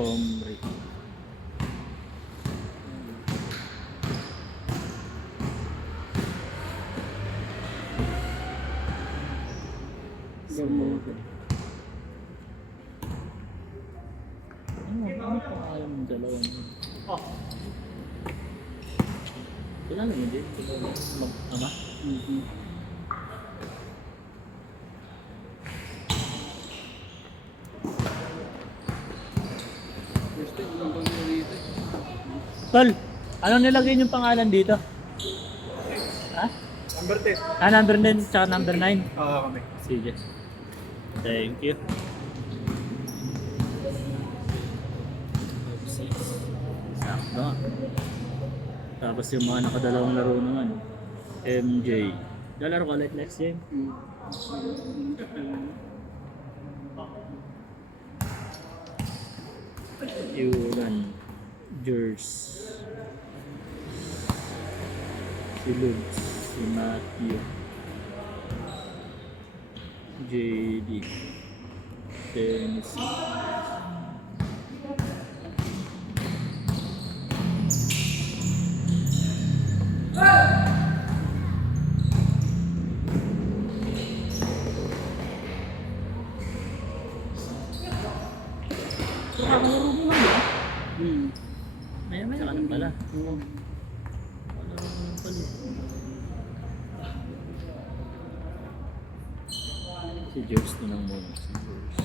Tomry. Ano pa kaya ng dalawang yun? Kailangan hindi. Mag-ama? Tol, ano nilagay yung pangalan dito? Ha? Number 10. Number 10 tsaka number 9? Oo, kami. Sige. Thank you. Sakto. Tapos yung mga nakadalawang laro naman. MJ. Lalaro ka ulit next game? Yuran. Jers. Si Lugs. Si Matthew. JD. Tennessee. Nakakalaro mo lang ba? Maya-maya ka na pala. Wala naman pala. Si Jers na lang muna. Si Jers.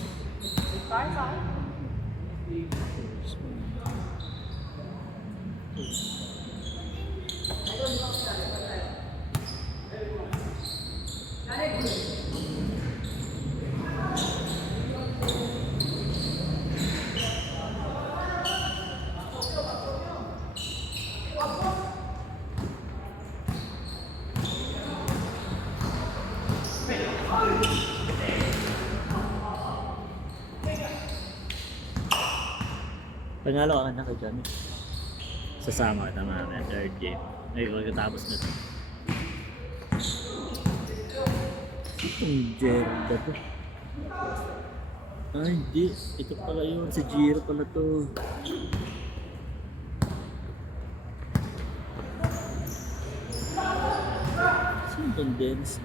Panalo ka na kay Johnny. Sasama ka naman third game. Ay, pagkatapos na ito. Itong Jerda to. Ay, hindi. Ito pala yun. Si Jiro pala to. Sino itong Dennis?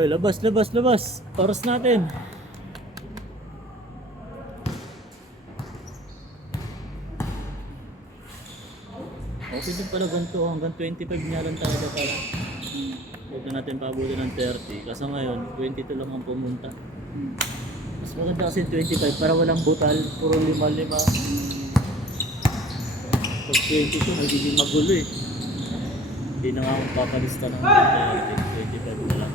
Ay, labas. Oras natin. Okay din pala ganito. Hanggang 25 niya lang talaga pala. Huwag na natin pabutin ng 30. Kasi ngayon, 22 lang ang pumunta. Mas maganda kasi 25 para walang butal. Puro 5-5. Pag 22, magiging magulo eh. Hindi na nga akong papalista ng 25 na lang.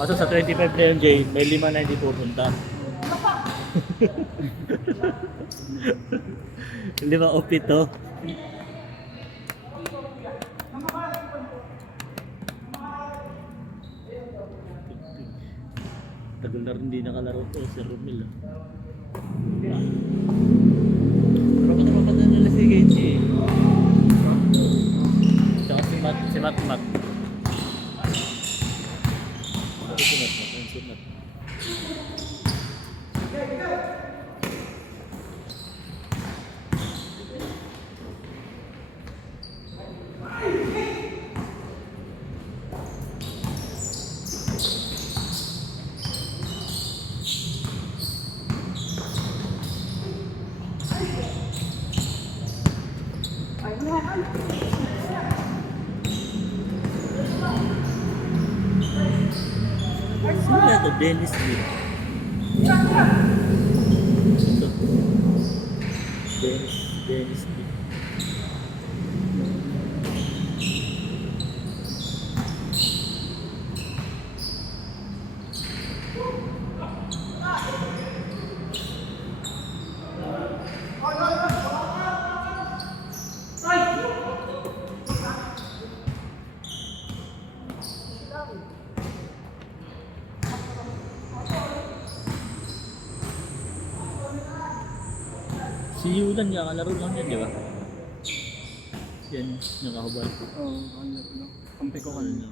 Kaso sa 25 na yun, Jay, may 5 na hindi pupunta. 5 o 7. Tagal na rin hindi nakalaro to, si Romel. Tropa na nila si Genji. Tsaka si Mat. Si Mat. to, Dennis Lee. Ito. Dennis Lee. Si Yulan, kakalaro lang yan, di ba? Yan, nakahubad ko. Oo, ano lang. Kampi ko kanina.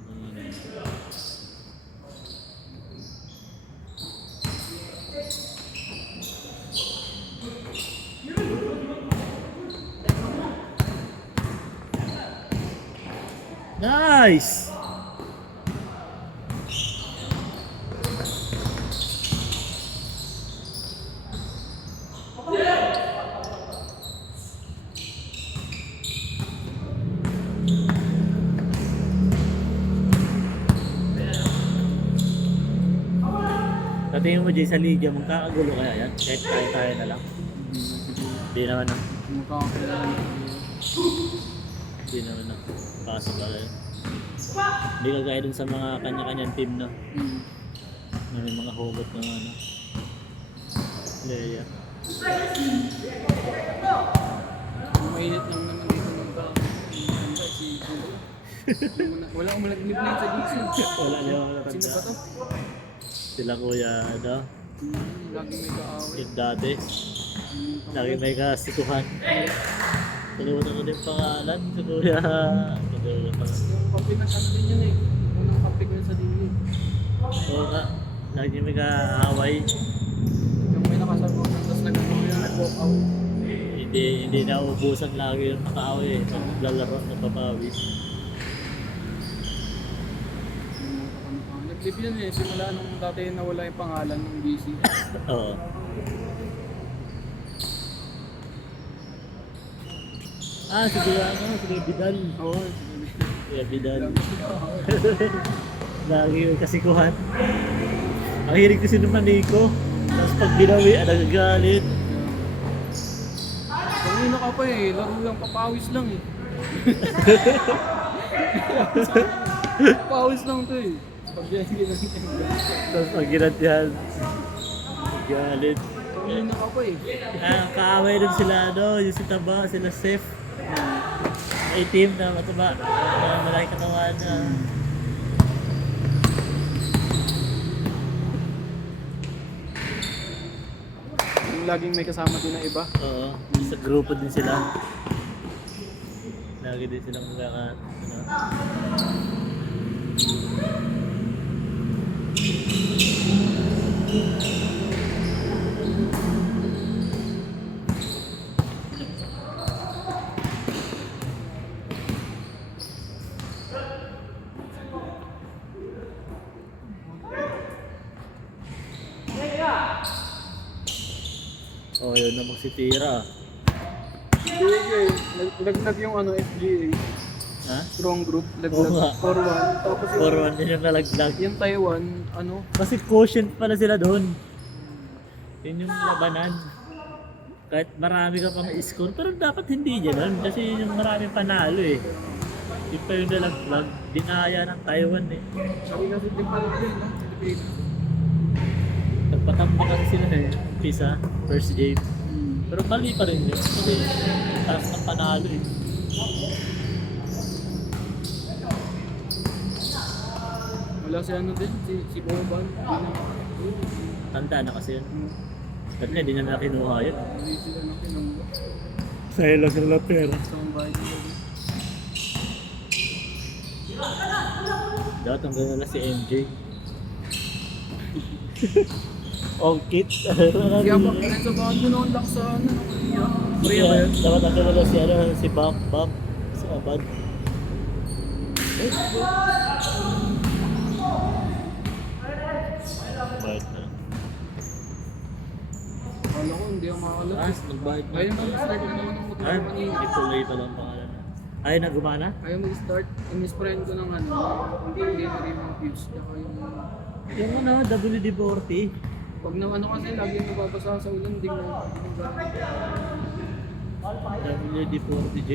Nice! Sa tingin mo, Jay, sa Liga, magkakagulo kaya yan? Kahit tayo na lang. Hindi naman na. Mukha ko kailangan. Hindi naman na. Pasok ka rin. Hindi ka gaya dun sa mga kanya-kanyang team na. Na may mga hugot ng ano. Leia. Mainit lang naman dito ng tao. Wala akong malagnib na yun sa DC. Wala niya mga Sino ba natanda. to? Sila kuya, ano? Laging may kaaway. Yung dati. Lagi may kasikuhan. Kalimutan ko din pangalan. Si kuya. Kalimutan. Yung kape na ano din yun eh. Unang kape ko yun sa DC. Oo nga. Lagi may kaaway. Yung may nakasarbo na tapos nag-ano yun, nag-walk out. Hindi nauubusan lagi yung nakaaway eh. Pag naglalaro, nagpapawis. Nag-live yun eh, simula nung dati nawala yung pangalan ng DC. Oo. Si kuya ano? Si kuya Bidal. Oo, Kuya Bidal. Lagi yung kasikuhan. Ang hilig kasi ng maniko. Tapos pag binawi, nagagalit. kanina ka pa eh, laro lang, papawis lang eh. Papawis lang to eh. Pag yan, Tapos pag ginatyan, galit. kanina ka pa eh. Kaaway din sila, ano, yung si Taba, sila Seth. May team na mataba, na malaki katawan na. Yung laging may kasama din na iba. Oo, sa grupo din sila. Lagi din silang magkaka, ano. Oh, yun naman si Tira. Okay, laglag yung ano, FGA. Ha? Strong group, Oo laglag. nga. 4-1. Tapos yung, 4-1 din yung nalaglag. yung Taiwan, ano, Kasi quotient pala sila doon. Yun yung labanan. Kahit marami ka pang score, pero dapat hindi ganun. Kasi yun yung maraming panalo eh. Yung pa yung nalaglag, dinaya ng Taiwan eh. sabi kasi din pala din, no? Pilipinas. Nagpatamba kasi sila eh. Pisa, first game. Hmm. Pero mali pa rin yun. Kasi taas ng panalo eh. Wala si ano din, si Boban. Tanda na kasi yun. Kasi hindi na nakinuha yun. Hindi sila na pinangga. Sa'yo lang sila pera. Isang bayad nila din. Dapat ang gano'n na si MJ. On kit. Kaya pa, pinasabahan ko noon lang sa ano, Korea. Korea ba yun? Dapat ang gano'n na si, ano, si Bam. Si Abad. Bayad na. Akala ko hindi ako makakalap. Nagbayad na. Ayaw mag-start na naman ng motor Ay, kanina. ituloy pa lang pangalan. Ay, nagumana? Ayaw mag-start. Inisprayan ko ng ano, hindi na rin yung fuse. Tsaka yung Yung ano, WD-40. Pag na ano kasi, lagi yung nababasa sa ulan, hindi na. WD-40J.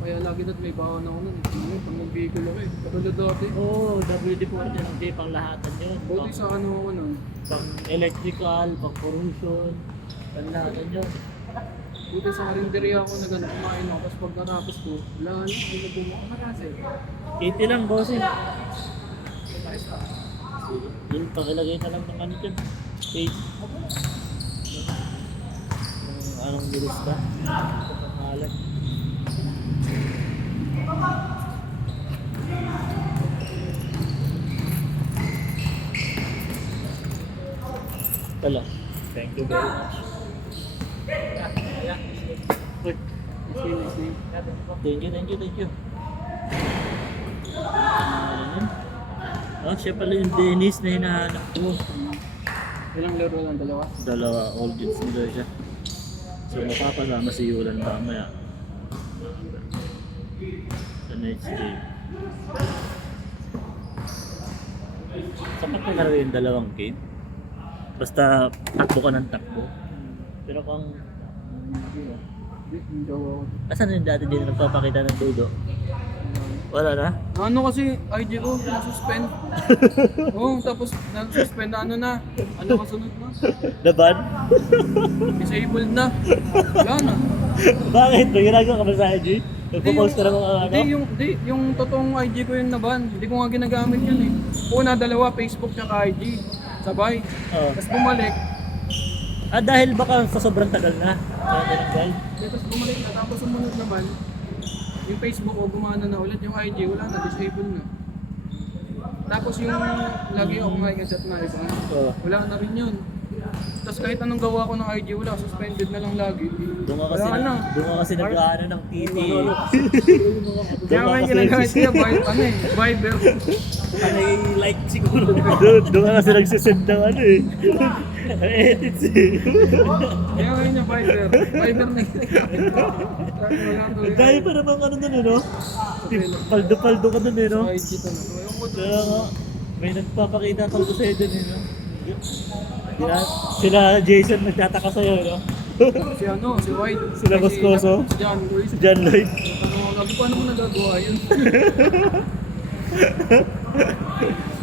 Kaya lagi na't may bawang ako nun. Pag nag-vehicle ako eh. Katulad dati. Oo, WD-40 ng J, pang lahatan yun. Buti sa ano ako nun. Pang electrical, pang pollution, pang lahatan yun. Buti sa karinderya ako na gano'n, kumain ako. Tapos pag natapos ko, wala na, hindi na bumaka kasi. 80 lang, bossing. Yun, pakilagay na lang ng ano dyan. 8. Anong nilista? Pangalan. Wala. Thank you very much. Uy, thank you. Oh, siya pala yung Dennis na hinahanap ko. Ilang laro lang, dalawa? Dalawa, all good sila siya. So, mapapasama si Yulan mamaya. Sa next game. Sapat na rin yung dalawang game. Basta takbo ka ng takbo. Pero kung... Hindi ako. Asan yung dati din nagpapakita ng dudo? Wala na? Ano kasi, IG ko, nasuspend. Oo, tapos nasuspend na ano na. Ano kasunod na? Naban? Disabled na. Wala na. Bakit? May ginagawa ka ba sa IG? Nagpo-post ka na mga ano? Yung totoong IG ko yung naban. Hindi ko nga ginagamit yun eh. Una, dalawa, Facebook tsaka IG. Sabay. Oo. Tapos bumalik. Dahil baka sa sobrang tagal na. Kaya tinanggal. Tapos bumalik na. Tapos sumunod naman. Yung Facebook ko gumana na ulit. Yung IG wala na. Disable na. Tapos yung lagi ako makikachat na iba. Oo. Wala na rin yun. Tapos kahit anong gawa ko ng IG, wala. Suspended na lang lagi. Doon ka kasi, Wala na. nag-ano ng PT. Kaya may ginagamit niya, Viber. Like siguro. Doon ka kasi nagsisend ng ano eh. Edits eh. Kaya ngayon niya, Viber. Viber na ginagamit. Dahil pa namang ano doon eh no? Paldo-paldo ka doon eh no? Sa IG to na. Ayun ko Kaya nga, may nagpapakita paldo sa'yo doon eh no? Sila Jason nagtataka sa'yo no? si ano, si White. Sila Boscoso? Si John Lloyd. Si John Lloyd. Lagi paano mo nagagawa yun?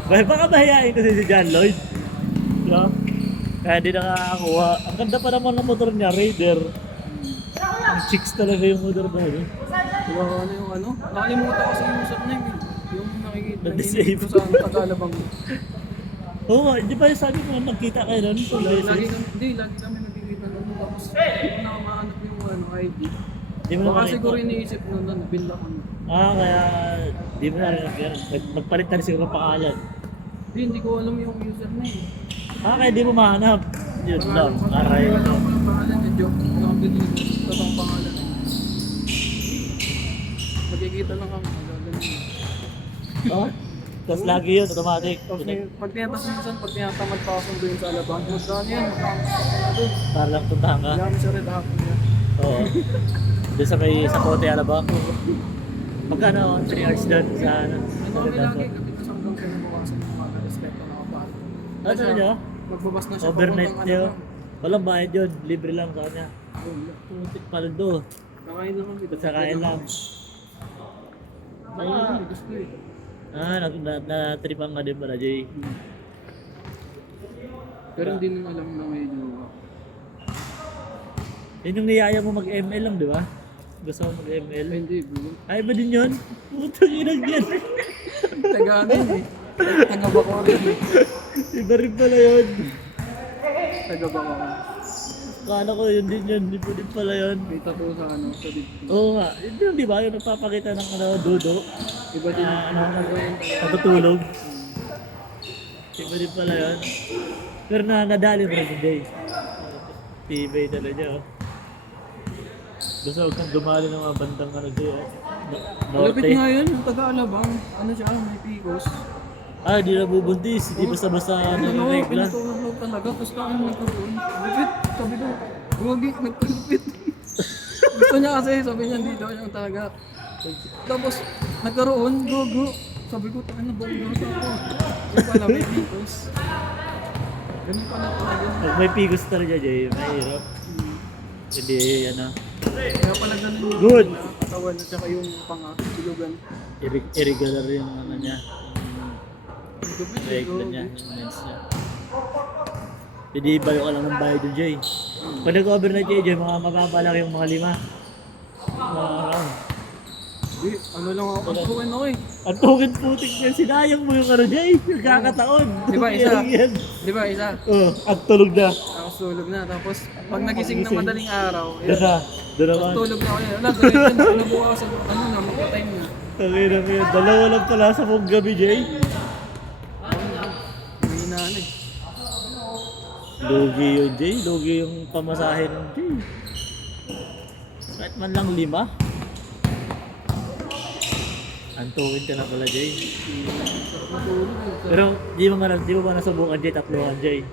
Baka mahihain kasi si John Lloyd. No? Kaya di nakakakuha. Ang ganda pa naman ng motor niya, Raider. Ang chicks talaga yung motor ba eh. Wala ano yung ano? Nakalimutan ko sa yung username eh. Yung nakikita Na-disable. ko sa Tagalabang. Oo, di ba sabi mo nagkita kayo nun? Lagi kami nagkikita nun. Tapos hindi ko na mahanap yung ano, ID. Di mo Baka nakita. siguro iniisip nun na nabila ko na. Kaya di mo na rin magpalit na rin siguro ng pangalan. Hindi ko alam yung username. Kaya di mo mahanap. Yun lang, aray. Wala ko ng pangalan eh, joke. Wala akong delete. Totoong pangalan eh. Magkikita lang kami, magagaling. Oh? Tapos lagi yun, automatic. Tapos pag tinatas minsan, pag tinatamad pa ako doon sa Alabang, magkano yan, magkano doon. Para lang puntahan ka. Kailangan sa Red Apple niya. Oo. Doon sa may sa Kote Alabang. Magkano 3 hours doon sa ano? Ano kami lagi, kapit na hanggang kinabukasan ng mga respeto na kapal. Ano nyo? Magbabas na siya Overnight papuntang nyo? Alabang. Walang bayad yun, libre lang sa kanya. Putik paldo. Kakain lang kami. Sa kain lang. Kakain lang kami, gusto eh. Na-tripan nga din pala, Jay. Pero hindi nang alam na may jowa. Yun yung niyaya mo mag-ML lang, di ba? Gusto mo mag-ML? Ay, hindi, bro. Ay ba din yun? Putang inag yan. Taga ano yun eh. Taga Bacoor yun eh. Iba rin pala yun. Taga Bacoor. Kala ko yun din yun. Iba din pala yun. May tattoo sa ano, sa dito. Oo nga. Yun yung di ba? Yung nagpapakita ng ano, dudo. Iba din Ano, yun. natutulog. Iba din pala yun. Pero nadali mo rin si Jay. Tibay talaga oh. Gusto huwag kang dumali ng mga bandang ano Jay oh. Malapit nga yun, yung taga-Alabang. Ano siya, may picos. Di na bubuntis. Hindi basta-basta Ano, regla. pinatulog talaga. Tapos kami nagkaroon. Lupit, sabi ko, huwagi, nagkalupit. Gusto niya kasi, sabi niya, hindi daw yung talaga. Tapos, nagkaroon, gogo. Sabi ko, ano ba ang gata ko? Yung pala, may picos. Ganun pala talaga. Pag may pigos talaga, Jay, mahirap. Hindi, ano, Kaya pala ganun yung Good. katawan at saka yung panga, tulugan. irregular yung ano niya. Gabi, Yung regla niya, yung lens niya. Hindi, bayo ka lang ng bayo doon, Jay. Pag nag-over na, Jay, mga mababa lang yung mga 5. Mga round. Di, ano lang ako, pagkuhan ako eh. Ang token putik niya, sinayang mo yung ano, Jay. Nagkakataon. Di ba, isa? Yan. Di ba, isa? Oh, at tulog na. Tapos tulog na. Tapos, pag nagising ng madaling araw, Doon na. Doon naman. tulog na ako yun. Wala, ganun yun. Nabukasan, ano na, magpa-time na. Tangina mo yun. Dalawa lang pala sa mong gabi, Jay. May inaan eh. Lugi yun, Jay. Lugi yung pamasahe ng Jay. Kahit man lang 5. Antukin ka na pala, Jay. Matulog eh. Pero di mo ba nasubukan, Jay? 3, Jay.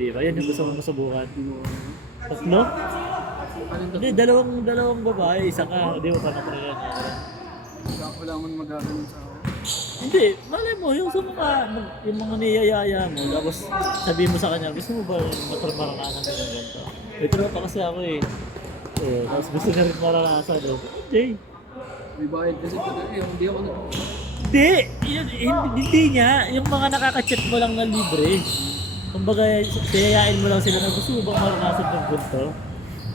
Di ba? Yan yung gusto mo masubukan. 3? Alin Hindi, dalawang babae. Isa ka. Hindi mo pa na-try yan. wala man magagaling sa akin. Hindi, malay mo, yung sa mga niyayaya mo, tapos sabihin mo sa kanya, gusto mo ba maranasan ko ng ganito? Ito na pa kasi ako eh. Tapos gusto niya rin maranasan. Jay, May bayad kasi talaga eh. Hindi ako na... hindi niya. Yung mga nakaka-chat mo lang na libre. Kumbaga, sayayain mo lang sila na gusto mo bang maranasan ng ganito?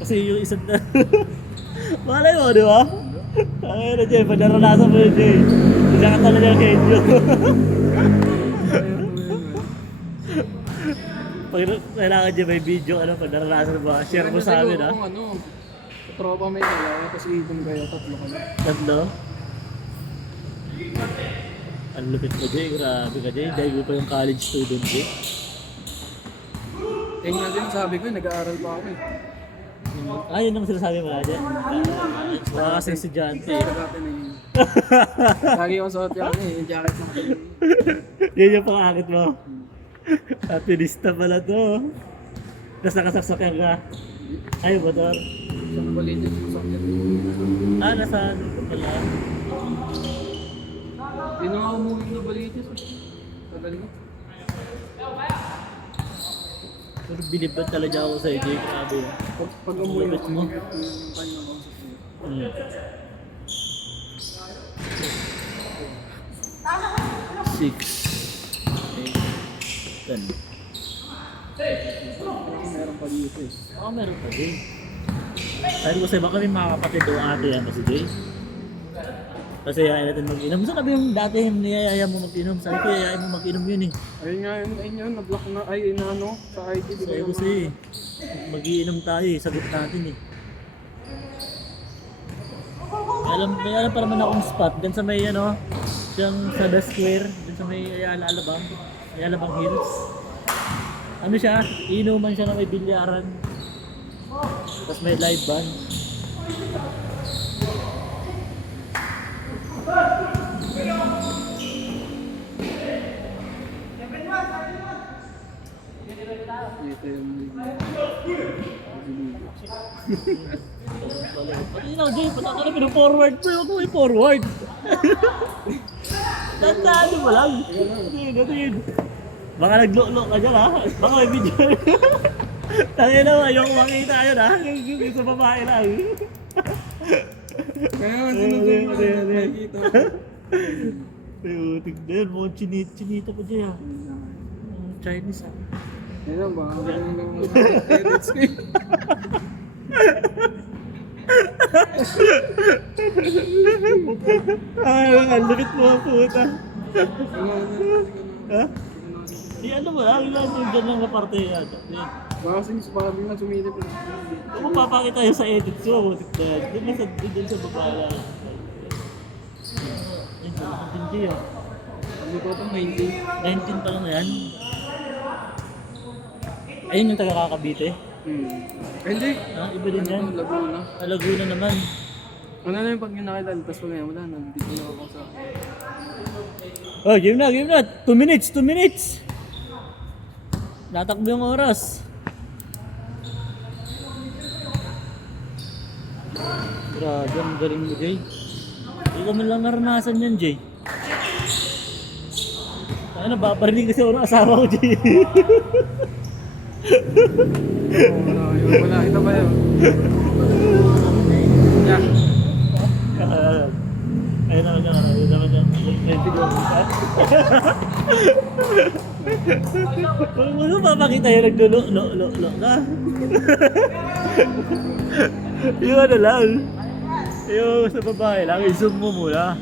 Kasi yung isang na... malay mo, di ba? Ay na, Jay, pag naranasan mo yun, Jay. Isa ka talaga ang henyo. Pag kailangan dyan may video, pag naranasan mo, share mo sa amin, ha? Kung ano, tropa may kaya, tapos iipon kayo, 3 kami. 3? Ang lupit mo, Jay. Grabe ka, Jay. Dahil pa yung college student, Jay. Eh nga din, sabi ko, nag-aaral pa ako eh. Yun ang sinasabi mo na dyan. Mga kasing estudyante. Dati na yun. Lagi ko suot yan eh, yung jacket ng Yan yung pangakit mo. Atinista pala to. Tapos nakasaksakan ka. Ay, motor. isang balitin yung sakyan. Nasa ano ka pala? Hindi na ako umuwi na balitis eh. Tagal na. Pero bilib ba talaga ako sa iyo, grabe. Pag umuwi Lupit ako, mo. yung kanya ko sa sakyan. Hmm. 6 8 10. Meron pa dito eh. Meron pa din. Sabi ko sa'yo, baka may mga kapatid o ate yan si Jay. Kasi yayain natin mag-inom. Saan na ba yung dati yung niyayaya mo mag-inom? Sabi ko yayain mo mag-inom yun eh. Ayun nga yun, ayun yun, na-block na, ay inaano, sa IG, di ba Sabi ko yung sa'yo eh. Mag-iinom tayo eh. Sagot natin eh. May alam pa naman akong spot. Diyan sa may ano, siyang sa The Square. Diyan sa may Ayala Bang Hills. Ano siya? Inuman siya na may bilyaran. Tapos may live band. Dito yung Pati na, Jay, pataka na pinu-forward ko. Huwag mo i-forward. Tandaan mo lang. Tingin. Baka naglo-lo ka dyan ha. Baka may video. Tangin na, ayoko makita yun ha. Yung sa babae lang. Kaya nga sinunod mo, nakikita ko. Tignan yun, mga chinita pa dyan ha. Chinese ha. Yan lang ba? Ang galing ng edits ko eh. Ay, ang lupit mo ang puta. Ha? Ano ba? Ang lang yung dyan lang na parte yata. Baka since na sumilip. Kung papakita yun sa edits mo, tignan. Doon sa babae lang. Ang hindi ah. Sabi ko pa 19. 19 pa lang yan. Ayun yung taga-Kakabite. Hindi. Iba din yan. Ano, Laguna. Laguna naman. Ano na yung pag nakilala, tapos pag ngayon, wala na. Dito na ako sa... Oh, game na. 2 minutes. Natakbo yung oras. Grabe, ang galing mo, Jay. Hindi ko man lang naranasan yan, Jay. Ano ba? Parinig kasi ako ng asawa ko, Jay. Wala. Ito ba yun? Yeah. Ayun naman yan. May video ko ka. Ano papakita yun? Nagdulo ka. Yung ano lang. Yung sa babae lang, i-zoom mo muna.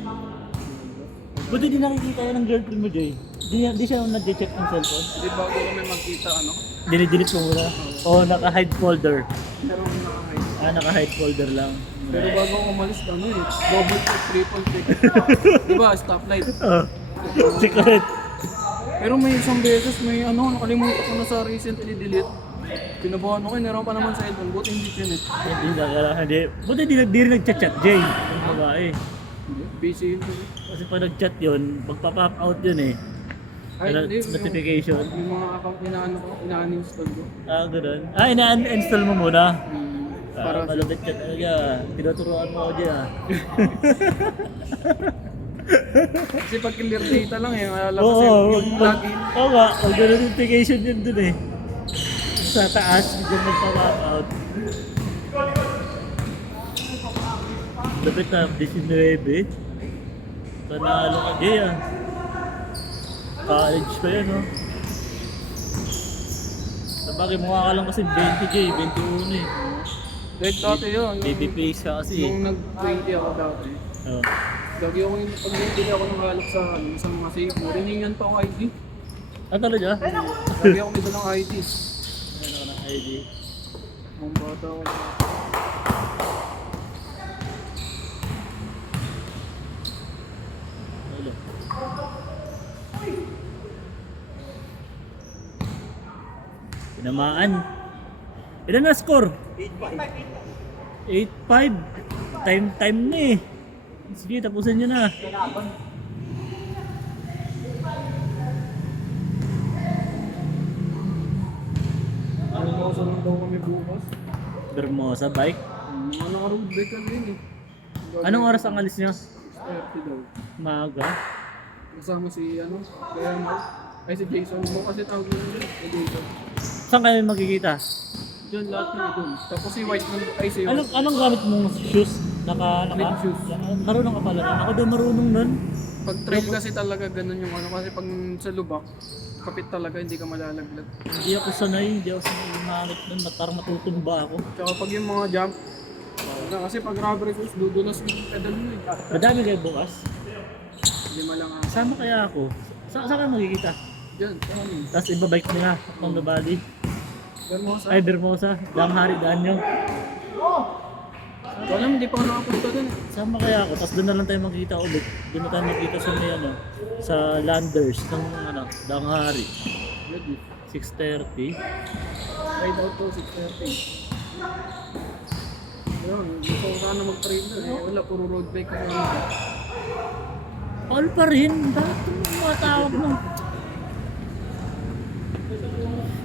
Buti di nakikita yan ng girlfriend mo, Jay. Di siya nag-check ng cellphone. Di bago kami magkita, ano? Dinidelete mo muna. Oo, naka-hide folder. Pero nakakain. Naka-hide folder lang. Pero bago ako umalis, ano eh, double check, triple check. Diba, stoplight. Secret. Pero may isang beses, may ano, nakalimutan ko na sa recently delete. Pinabahan ko, meron pa naman sa cellphone, buti hindi chinet. Hindi. Buti di rin nag-chat, Jay. Yung babae. Busy yun. Kasi pag nag-chat yun, pag-pop out yun eh. Ay, hindi. Notification. Yung mga account ina-uninstall ko. Ganun. Ina-install mo muna. Para Malupit ka talaga. Tinuturuan mo ako dyan. kasi pag clear data lang eh, alam kasi Oo, yung login. Oo nga, pag notification yun dun eh. Sa taas, dyan magpa-pop out. Lupit na, 19. Panalo ka Jay ah. College pa yan oh. Sabagay mukha ka lang kasi 20 Jay, 21 eh. Like dati yun. Baby face ka kasi eh. Nung nag-20 ako dati. Oh. Lagi ako yung pag bili ako ng alak sa mga safe mo, riningan pa ako ID. Talaga? Lagi ako may dalang ID. Ano ka ng ID? Ang bata ako. Hello. Tinamaan. Ilan na score? 8-5. Time na eh. Sige, tapusin nyo na. Ano mo sa daw kami bukas? Bermosa bike. Ano ka road bike lang din eh. Anong oras ang alis nyo? 30 daw. Maaga. Kasama si ano, kaya mo. Ay si Jason mo kasi tawag mo yun. Si Jason. Saan kayo magkikita? Diyan lahat na doon. Tapos si White nun, ay si Anong gamit mong shoes? Red shoes. Marunong ka pala nun. Ako daw marunong nun. Pag trail kasi talaga ganun yung ano. Kasi pag sa lubak, kapit talaga, hindi ka malalaglag. Hindi ako sanay gumamit nun. Parang matutumba ako. Tsaka pag yung mga jump, kasi pag rubber shoes, dudulas yung pedal mo eh. Madami kayo bukas. 5 lang ah. Sama kaya ako. Saan ka magkikita? Diyan, sa kami. Tapos ibabike nila pang the body. Bermosa. Ay, Bermosa. Dang hari, daan nyo. Wala, hindi pa ako nakapunta dun eh. Sama kaya ako. Tapos doon na lang tayo magkita ulit. Doon na tayo magkita sa may ano. Sa Landers ng ano, Dang hari. Ready. 6:30. Ride out to 6:30. Yun, gusto ko sana mag-trail na eh. Wala, puro road bike ka lang. All pa rin. Bakit yung mga tawag mo?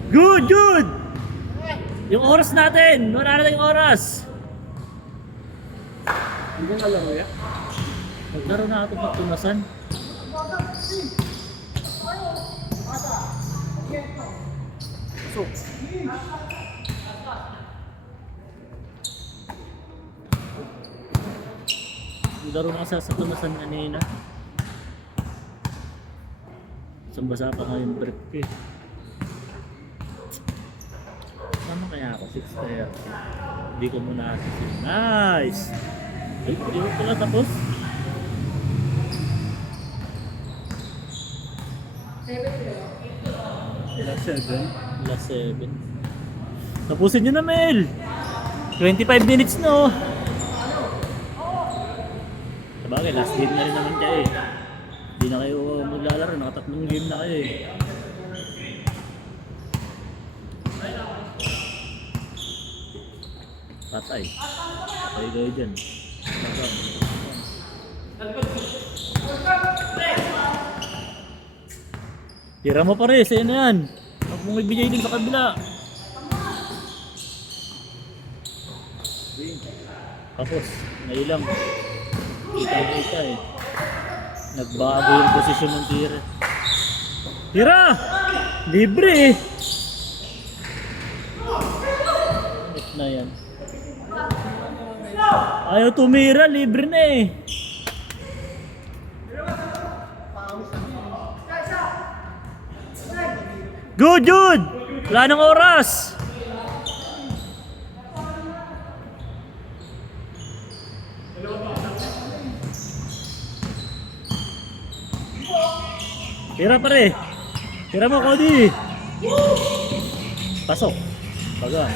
Good! Yung oras natin! Wala na tayong oras! Hindi ka nalaro ya? Maglaro na ito pagtunasan. So, Maglaro na kasi sa tunasan kanina. Basa pa nga yung brief eh. Tama kaya ako 6:30. Hindi ko muna asisin. Nice! Ay, hindi ko pala tapos. last 7. Last 7. Tapusin nyo na, Mel! 25 minutes no! Sabagay, last game na rin naman kayo eh. Hindi na kayo maglalaro, nakatatlong game na kayo eh. Patay. Patay kayo dyan. Tira mo pa rin, sa'yo na yan. Huwag mong ibigay din sa kabila. Tapos, nailang. Kita eh. Nagbago yung posisyon ng tira. Tira! Libre eh. Ito na yan. Ayaw tumira, libre na eh. Good, good! Wala nang oras! Tira pare! Tira mo, Cody! Pasok! Baga.